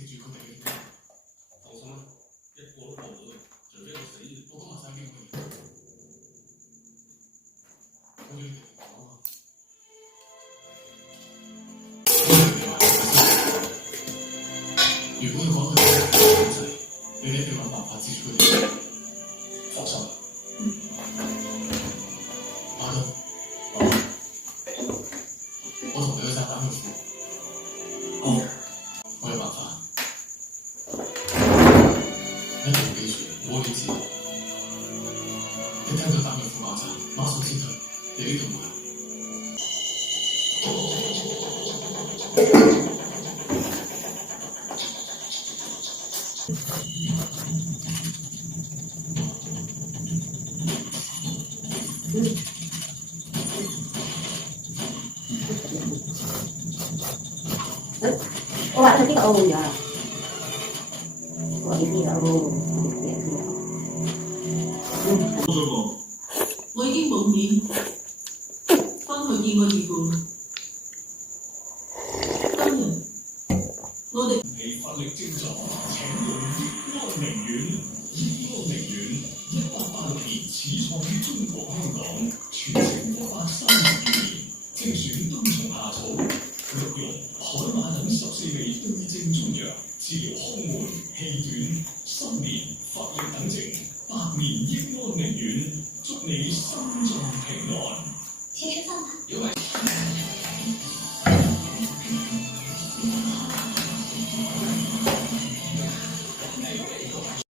接住佢哋嘅電話。放心啦，一個都過唔到嘅，除非我死。我今日使幾個月？我要你哋講啊！如果你講佢哋係仔，你哋一定要諗辦法接住佢哋。放心。阿東，我同你去殺膽肉庫。哦，我有辦法。一定要記住，我哋知。你聽到膽肉庫爆炸，馬上撤退，你呢度唔係。我話佢邊個澳門咗啦？我呢邊個我已經冇面翻去見我義父。今日我哋你發力精壯，請用益安寧丸。益安寧丸1886年始創於中國香港，傳承132年，精選冬蟲夏草、鹿茸、海馬等14味對症中藥，治療胸悶、氣短、失眠、乏力等症。百年益安寧丸，祝你心臟平安。先吃飯吧。有位。